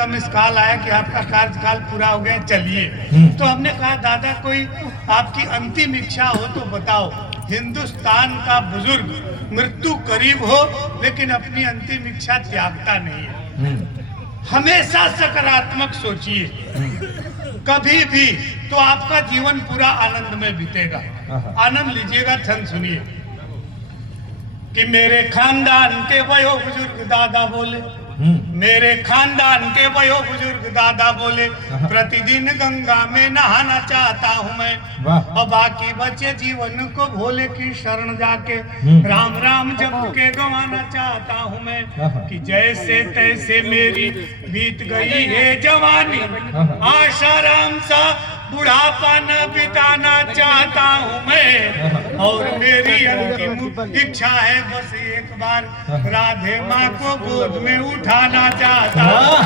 का miss call आया कि आपका कार्यकाल पूरा हो गया, चलिए। तो हमने कहा दादा कोई आपकी अंतिम इच्छा हो तो बताओ। हिंदुस्तान का बुजुर्ग मृत्यु करीब हो लेकिन अपनी अंतिम इच्छा त्यागता नहीं है। हमेशा सकारात्मक सोचिए, कभी भी तो आपका जीवन पूरा आनंद में बीतेगा। आनंद लीजिएगा, छंद सुनिए कि मेरे खानदान के वयो बुजुर्ग दादा बोले, मेरे खानदान के वयो बुजुर्ग दादा बोले, प्रतिदिन गंगा में नहाना चाहता हूँ मैं, और बाकी बचे जीवन को भोले की शरण जाके राम राम जप के गंवाना चाहता हूँ मैं। कि जैसे तैसे मेरी बीत गई है जवानी, आशा राम सा बुढ़ापा न बिताना चाहता हूँ मैं, और मेरी अंतिम इच्छा है बस एक बार राधे माँ को गोद में उठाना चाहता हूँ।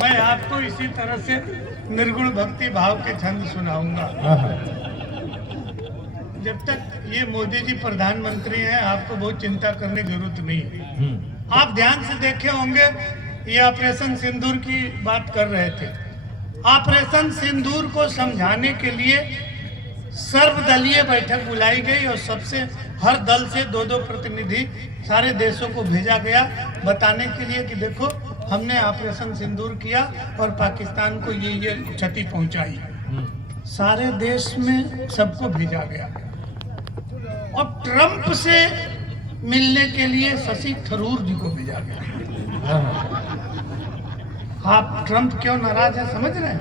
मैं आपको इसी तरह से निर्गुण भक्ति भाव के छंद सुनाऊंगा। जब तक ये मोदी जी प्रधानमंत्री हैं आपको बहुत चिंता करने की जरूरत नहीं है। आप ध्यान से देखे होंगे ये ऑपरेशन सिंदूर की बात कर रहे थे। ऑपरेशन सिंदूर को समझाने के लिए सर्वदलीय बैठक बुलाई गई और सबसे हर दल से 2-2 प्रतिनिधि सारे देशों को भेजा गया बताने के लिए कि देखो हमने ऑपरेशन सिंदूर किया और पाकिस्तान को ये क्षति पहुंचाई। सारे देश में सबको भेजा गया और ट्रंप से मिलने के लिए शशि थरूर जी को भेजा गया। आप ट्रंप क्यों नाराज है समझ रहे हैं?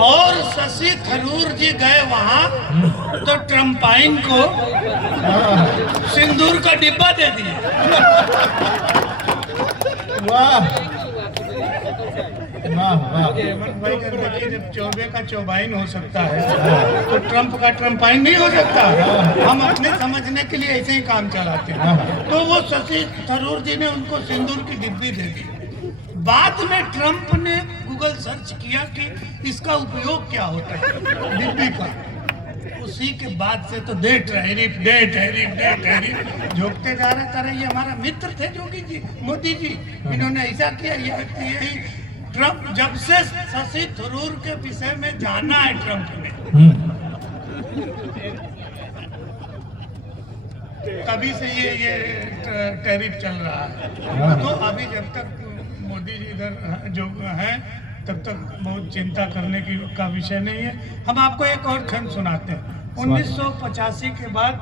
और शशि थरूर जी गए वहां तो ट्रंपाइन को सिंदूर का डिब्बा दे दिए। वाह हेमंत भाई जब देखिए जब चौबे का चौबाइन हो सकता है तो ट्रंप का ट्रंपाइन नहीं हो सकता। हम अपने समझने के लिए ऐसे ही काम चलाते हैं। तो वो शशि थरूर जी ने उनको सिंदूर की डिब्बी दे दी। बाद में ट्रंप ने गूगल सर्च किया कि इसका उपयोग क्या होता है डिब्बी का। उसी के बाद से तो दे टैरिफ झोंकते जा रहे थे। ये हमारा मित्र थे योगी जी, मोदी जी, इन्होंने ऐसा किया, ये व्यक्ति यही। ट्रंप जब से शशि थरूर के विषय में जाना है ट्रंप ने, तभी से ये टैरिफ चल रहा है। तो अभी जब तक मोदी जी इधर जो हैं तब तक बहुत चिंता करने का विषय नहीं है। हम आपको एक और खंड सुनाते हैं। 1985 के बाद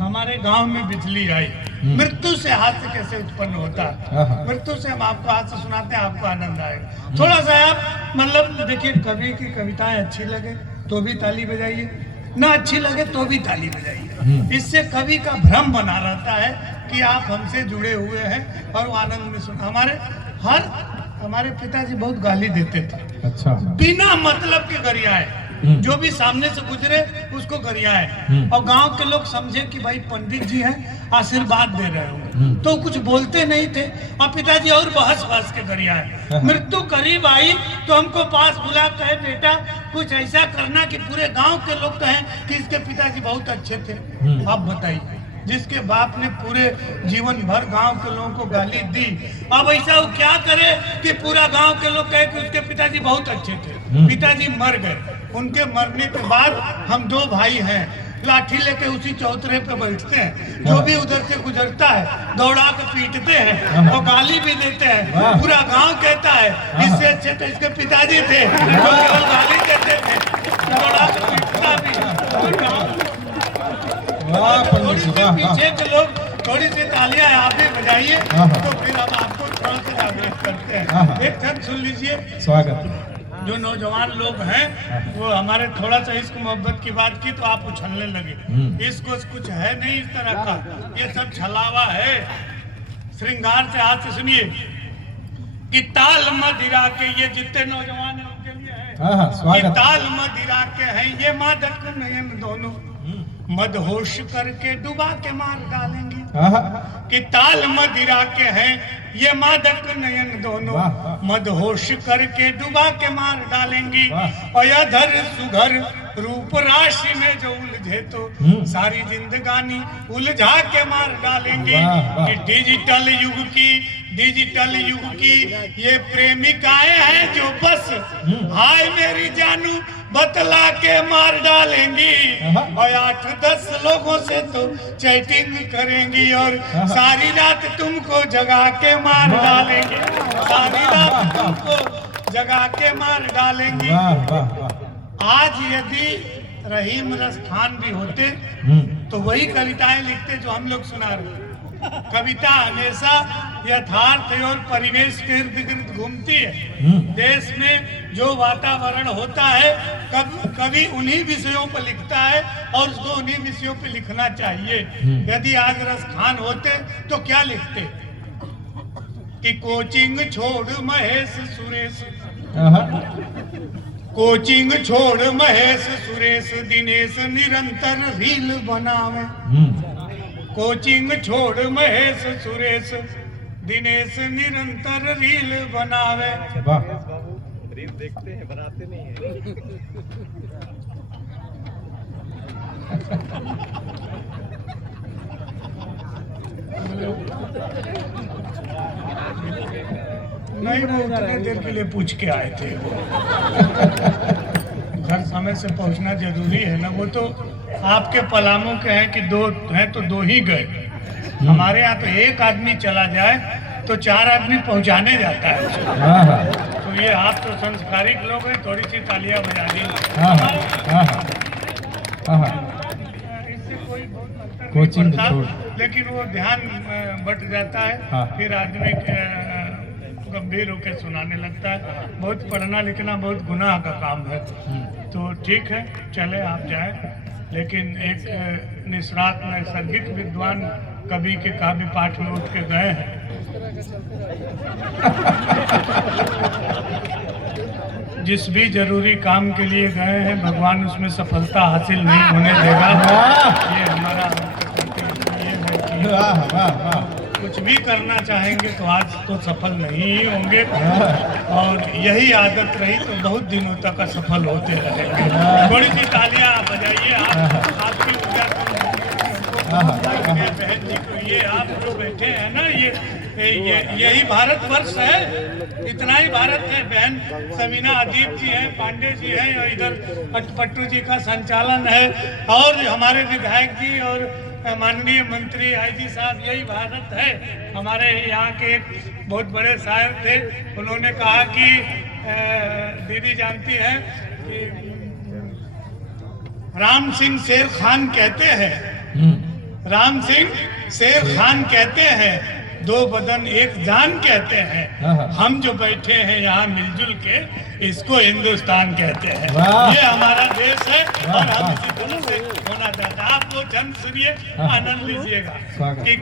हमारे गांव में बिजली आई। मृत्यु से हास्य कैसे उत्पन्न होता है, मृत्यु से हम आपको हास्य सुनाते हैं, आपको आनंद आएगा। थोड़ा सा आप मतलब देखिए, कवि की कविताएं अच्छी लगे तो भी ताली बजाइए, ना अच्छी लगे तो भी ताली बजाइए। इससे कवि का भ्रम बना रहता है कि आप हमसे जुड़े हुए हैं और आनंद में सुन। हमारे पिताजी बहुत गाली देते थे। अच्छा। बिना मतलब के गरियाए, जो भी सामने से गुजरे उसको गरियाए, और गांव के लोग समझे कि भाई पंडित जी हैं आशीर्वाद दे रहे हो, तो कुछ बोलते नहीं थे। और पिताजी और बहस के गरियाए। मृत्यु करीब आई तो हमको पास बुला कहे बेटा कुछ ऐसा करना कि पूरे गांव के लोग कहें कि इसके पिताजी बहुत अच्छे थे। आप बताइए, जिसके बाप ने पूरे जीवन भर गांव के लोगों को गाली दी, अब ऐसा वो क्या करे कि पूरा गांव के लोग कहे कि उसके पिताजी बहुत अच्छे थे। पिताजी मर गए। उनके मरने के बाद हम 2 भाई हैं, लाठी लेके उसी चौतरे पे बैठते हैं। जो भी उधर से गुजरता है दौड़ा के पीटते हैं और गाली भी देते हैं। पूरा गांव कहता है इससे अच्छे तो इसके पिताजी थे, जो केवल गाली देते थे, दौड़ा के पीटता भी। थोड़ी सी पीछे के लोग थोड़ी सी तालियां आप भी बजाइए तो फिर हम आपको थोड़ा सा जागृत करते हैं। एक छंद सुन लीजिए। स्वागत। जो नौजवान लोग हैं वो हमारे थोड़ा सा इश्क मोहब्बत की बात की तो आप उछलने लगे। इसको कुछ है नहीं इस तरह का, ये सब छलावा है। श्रृंगार से हाथ से सुनिए कि ताल मदिरा के, ये जितने नौजवान हैं उनके लिए है कि ताल मदिरा के हैं ये मादक नयन दोनों, मदहोश करके डुबा के मार डालेंगे। कि ताल मदिरा के हैं ये मादक नयन दोनों, मदहोश करके डुबा के मार डालेंगी। और अधर सुघर रूप राशि में जो उलझे तो सारी जिंदगानी उलझा के मार डालेंगी। कि डिजिटल युग की ये प्रेमिकाएं हैं जो बस हाय मेरी जानू बतला के मार डालेंगी। और 8-10 लोगों से तो चैटिंग करेंगी और सारी रात तुमको जगा के मार डालेंगी। सारी रात तुमको जगा के मार डालेंगी। आज यदि रहीम रस्थान भी होते तो वही कविताएं लिखते जो हम लोग सुना रहे। कविता हमेशा यथार्थ और परिवेश के इर्द गिर्द घूमती है। देश में जो वातावरण होता है कवि उन्हीं विषयों पर लिखता है और उसको उन्हीं विषयों पर लिखना चाहिए। यदि आज रस्थान होते तो क्या लिखते कि कोचिंग छोड़ महेश सुरेश, कोचिंग छोड़ महेश सुरेश दिनेश निरंतर रील बनावे। कोचिंग छोड़ महेश सुरेश दिनेश निरंतर रील बनावे। रील देखते हैं बनाते नहीं है। नहीं, वो उतने देर के लिए पूछ के आए थे। घर समय से पहुंचना जरूरी है ना। वो तो आपके पलामू के हैं कि 2 हैं तो 2 ही गए। हमारे यहाँ तो एक आदमी चला जाए तो 4 आदमी पहुंचाने जाता है। तो ये आप तो संस्कारिक लोग हैं, थोड़ी सी तालियां बजा दी। इससे कोई कोचिंग लेकिन वो ध्यान बट जाता है। फिर आदमी गंभीर होकर सुनाने लगता है। बहुत पढ़ना लिखना बहुत गुनाह का काम है। तो ठीक है, चले आप जाए, लेकिन एक निष्णात नैसर्गिक विद्वान कवि के काव्य पाठ में उठ के गए हैं। जिस भी जरूरी काम के लिए गए हैं भगवान उसमें सफलता हासिल नहीं होने देगा। ये हमारा कुछ भी करना चाहेंगे तो आज तो सफल नहीं ही होंगे। और यही आदत रही तो बहुत दिनों तक असफल होते रहेंगे। थोड़ी सी तालियां बजाइए आपकी ऊर्जा बहन जी को। ये आप जो बैठे हैं ना, यही भारतवर्ष है। इतना ही भारत है। बहन समीना अदीब जी हैं, पांडे जी हैं, और इधर पट्टू जी का संचालन है, और हमारे विधायक जी और माननीय मंत्री आईजी साहब, यही भारत है। हमारे यहाँ के एक बहुत बड़े शायर थे, उन्होंने कहा कि दीदी जानती है कि राम सिंह शेर खान कहते हैं, राम सिंह शेर खान कहते हैं, 2 बदन एक जान कहते हैं। हम जो बैठे हैं यहाँ मिलजुल के, इसको हिंदुस्तान कहते हैं। ये हमारा देश है और हम इसी तरह से होना चाहते हैं। आप वो जन सुनिए, आनंद लीजिएगा कि